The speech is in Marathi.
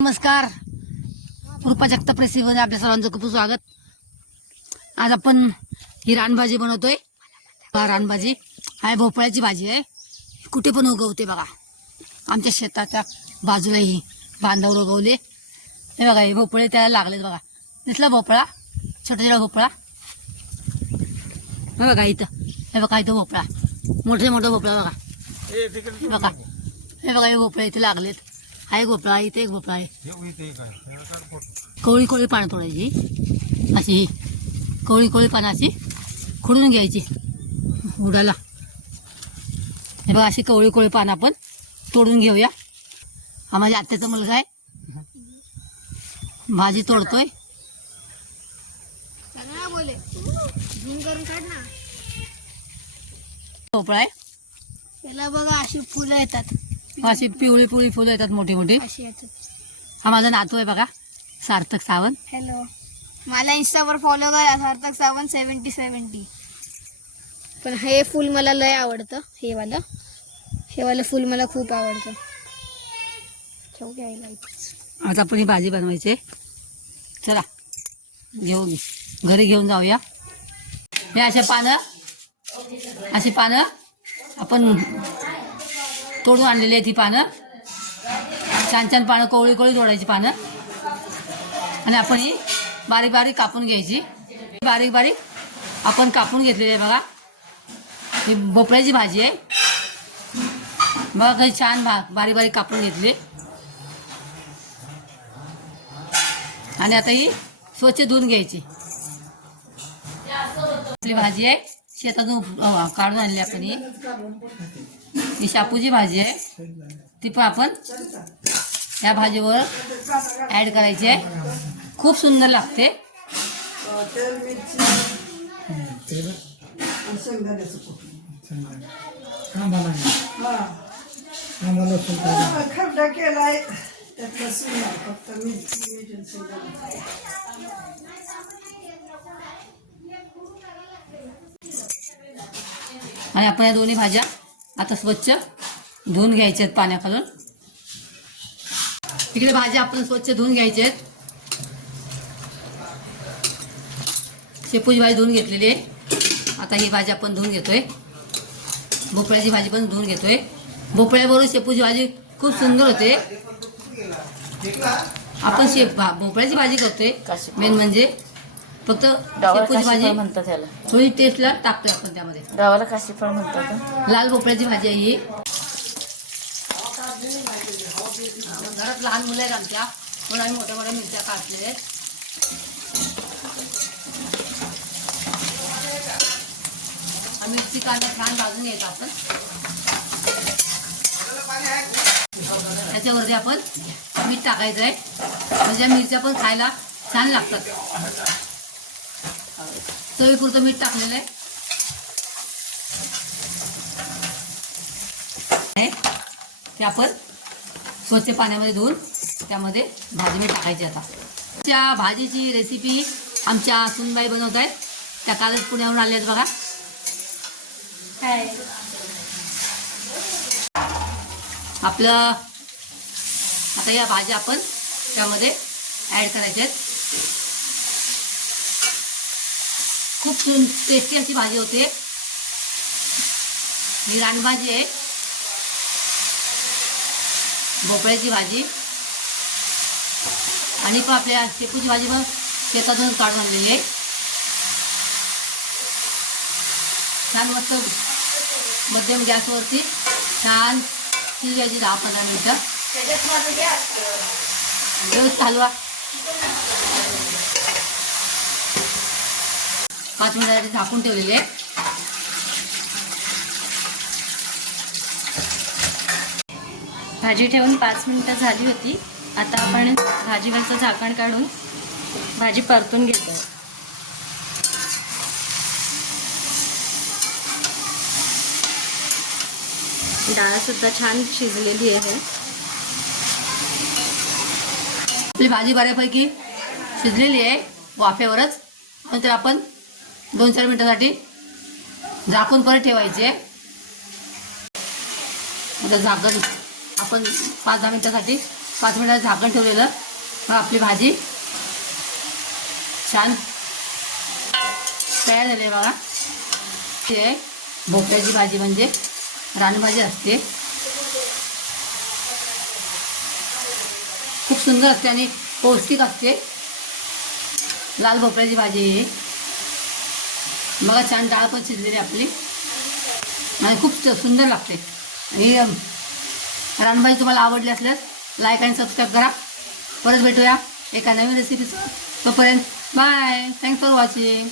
नमस्कार, कृपा जगताप रेसिपीमध्ये आपल्या सर्वांचं खूप स्वागत। आज आपण ही रानभाजी बनवतोय। रानभाजी आहे, भोपळ्याची भाजी आहे। कुठे पण उगवते बघा, आमच्या शेताच्या बाजूला ही बांधावर उगवले। हे बघा, हे भोपळे त्याला लागलेत बघा। दिसला भोपळा, छोटा छोटा भोपळा। हे बघा इथं, हे बघा इथं भोपळा, मोठे मोठे भोपळा बघा। हे बघा, हे बघा, हे भोपळे इथे लागलेत। हा एक भोपळा, इथे एक भोपळा आहे। कोवळी कोवळी पानं तोडायची, अशी कोवळी कोवळी पानं अशी खुडून घ्यायची उडाला। हे बघा, अशी कोवळी कोवळी पानं आपण तोडून घेऊया। हा माझ्या आत्याचा मुलगा आहे, भाजी तोडतोय। भोपळा आहे, त्याला बघा अशी फुलं येतात, अशी पिवळी पिवळी फुलं येतात मोठी मोठी। अशी येतात। हा माझा नातू आहे बघा, सार्थक सावंत। हॅलो, मला इंस्टावर फॉलो करा, सार्थक सावंत 7070। पण हे फुल मला लय आवडतं, हे वालं फुल मला खूप आवडतं। ठेवू घ्यायला आज आपण ही भाजी बनवायची। चला घेऊन घरी घेऊन जाऊया। हे अशा अशी पानं आपण तोडून आणलेली आहेत। ही पानं छान छान पानं, कोवळी कोवळी तोडायची पानं, आणि आपण ही बारीक बारीक कापून घ्यायची। बारीक बारीक आपण कापून घेतलेली आहे बघा। ही भोपळ्याची भाजी आहे बघा, काही छान बारीक बारीक कापून घेतली। आणि आता ही स्वच्छ धुवून घ्यायची। आपली भाजी आहे, शेतातून काढून आणली आपण। ही शापूची भाजी आहे, ती पण आपण या भाजीवर ऍड करायची आहे। खूप सुंदर लागते। आणि आपण या दोन्ही भाज्या आता स्वच्छ धुवून घ्यायच्या आहेत पाण्याखालून। तिकडे भाज्या आपण स्वच्छ धुवून घ्यायच्या आहेत। शेपूची भाजी धुवून घेतलेली आहे। आता ही भाजी आपण धुवून घेतोय। भोपळ्याची भाजी पण धुवून घेतोय। भोपळ्याबरोबर शेपूची भाजी खूप सुंदर होते। आपण भोपळ्याची भाजी करतोय, मेन म्हणजे फक्त शेपूची भाजी म्हणतात त्याला, थोडी टेस्टला टाकतोय आपण त्यामध्ये। गावाला काशीफळ म्हणतात। लाल भोपळ्याची भाजी आहे ही। घरात लहान मुलं आहेत आमच्या, म्हणून आम्ही मोठ्या मोठ्या मिरच्या काढलेल्या आहेत। मिरची कांदा छान भाजून घ्यायचा आपण। त्याच्यावरती आपण मीठ टाकायचं आहे, म्हणजे मिरच्या पण खायला छान लागतात। चवीपुरतं मीठ टाकलेलं आहे। ते आपण स्वच्छ पाण्यामध्ये धुवून त्यामध्ये भाजी मीठ टाकायची। आता त्या भाजीची रेसिपी आमच्या सुनबाई बनवत आहेत, त्या कालच पुण्यावरून आल्या आहेत बघा। आपलं आता या भाज्या आपण त्यामध्ये ऍड करायच्या आहेत। खूप टेस्टी अशी भाजी होते। ही रानभाजी आहे, भोपळ्याची भाजी, आणि पण आपल्या शेपूची भाजी पण शेतातून काढून आणलेली आहे। छान मस्त मध्यम गॅसवरती छान शिजवायची 10-15 मिनिटं। व्यवस्थित हलवा। 5 मिनिटासाठी झाकून ठेवलेली आहे। भाजी ठेवून 5 मिनिटं झाली होती। आता आपण भाजीवरचं झाकण काढून भाजी परतून घेतो। डाळ सुद्धा छान शिजलेली आहे। आपली भाजी बऱ्यापैकी शिजलेली आहे वाफेवरच, नंतर आपण 2-4 मिनिटासाठी झाकून परत ठेवायचे। आता झाकण आपण 5-10 मिनिटासाठी 5 मिनिटाचं झाकण ठेवलेलं. मग आपली भाजी छान तयार झाली आहे बघा. ही आहे भोपळ्याची भाजी, म्हणजे रानभाजी असते. खूप सुंदर असते आणि पौष्टिक असते. लाल भोपळ्याची भाजी आहे. बघा छान डाळ पण शिजलेली आपली आणि खूप सुंदर लागते. आणि रानभाजी तुम्हाला आवडली असल्यास लाईक आणि सबस्क्राईब करा. परत भेटूया एका नवीन रेसिपी. तोपर्यंत बाय. Thanks for watching.